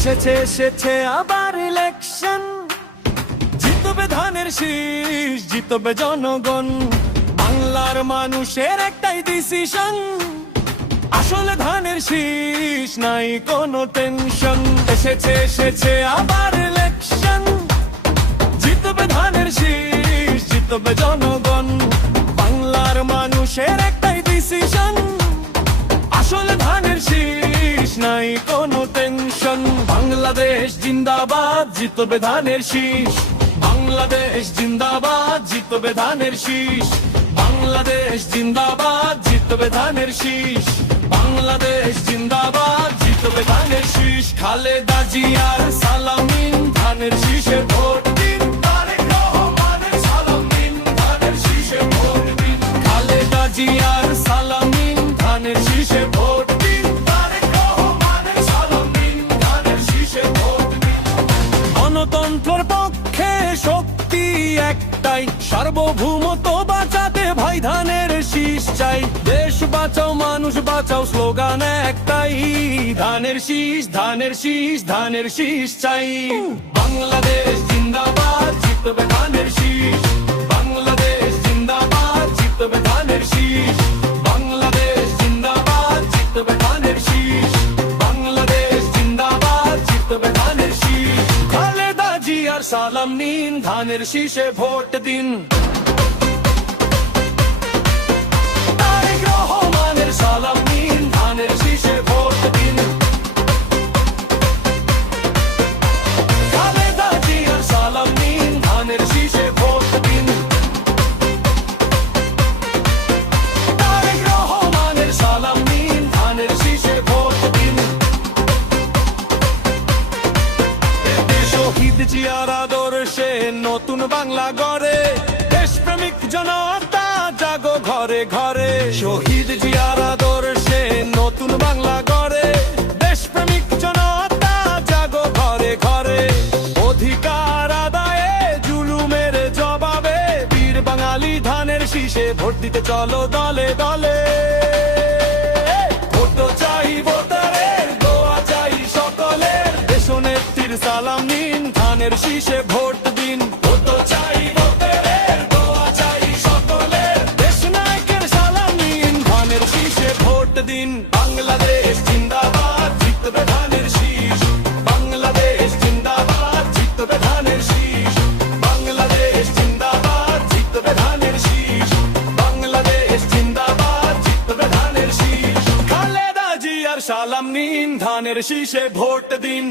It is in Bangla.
এসেছে আবার ইলেকশন, জিতবে ধানের শীষ, জিতবে জনগণ। বাংলার মানুষের একটাই ডিসিশন, আসলে ধানের শীষ, নাই কোনো টেনশন। এসেছে আবার ইলেকশন, জিতবে ধানের শীষ, জিতবে জনগণ। বাংলার মানুষের একটাই ডিসিশন, আসলে ধানের শীষ, নাই কোনো টেনশন। বাংলাদেশ জিন্দাবাদ, জিতবে ধানের শীষ। বাংলাদেশ জিন্দাবাদ, জিতবে ধানের শীষ। বাংলাদেশ জিন্দাবাদ, জিতবে ধানের শীষ। বাংলাদেশ জিন্দাবাদ, জিতবে ধানের শীষ। খালেদা জিয়ার সালামিন, ধানের শীষে ভোট দিন। তারেক রহমানের সালামিন, ধানের শীষে ভোট দিন। খালেদা জিয়ার সালামিন, ধানের শীষে ভোট দিন। তারেক রহমানের সালামিন, ধানের শীষে ভোট দিন। গণতন্ত্রের পক্ষে শক্তি একটাই, সার্বভৌমত্ব বাঁচাতে ভাই ধানের শীষ চাই। দেশ বাঁচাও, মানুষ বাঁচাও, স্লোগান একটাই, ধানের শীষ, ধানের শীষ, ধানের শীষ চাই। বাংলাদেশ জিন্দাবাদ, জিতবে ধানের শীষ। বাংলাদেশ জিন্দাবাদ, জিতবে ধানের শীষ। বাংলাদেশ জিন্দাবাদ, জিতবে ধানের শীষ। বাংলাদেশ জিন্দাবাদ, জিতবে ধানের শীষ। খালেদা জিয়ার সালাম নিন, ধানের শীষে ভোট দিন। তারেক রহমানের সালাম নিন, ধানের শীষে ভোট দিন। খালেদা জিয়ার সালাম নিন, ধানের শীষে ভোট দিন। তারেক রহমানের সালাম নিন, ধানের শীষে ভোট দিন। শহীদ জিয়ার আদর্শে নতুন বাংলা গড়ে, দেশপ্রেমিক জনতা জাগো ঘরে ঘরে। শহীদ জিয়ার আদর্শে নতুন বাংলা গড়ে, দেশপ্রেমিক জনতা জাগো ঘরে ঘরে। অধিকার আদায়ে জুলুমের জবাবে, বীর বাঙালি ধানের শীষে ভোট দিতে চলো দলে দলে। ভোট চাই ভোটারের, দোয়া চাই সকলের, দেশনেত্রীর সালাম নিন, ধানের শীষে ভোট দিন। ভোট চাই ভোটারের, দোয়া চাই সকলের, দেশনায়কের সালাম নিন, ধানের শীষে ভোট দিন। বাংলাদেশ জিন্দাবাদ, জিতবে ধানের শীষ। বাংলাদেশ জিন্দাবাদ, জিতবে ধানের শীষ। বাংলাদেশ জিন্দাবাদ, জিতবে ধানের শীষ। বাংলাদেশ জিন্দাবাদ, জিতবে ধানের শীষ। খালেদা জিয়ার সালাম নিন, ধানের শীষে ভোট দিন।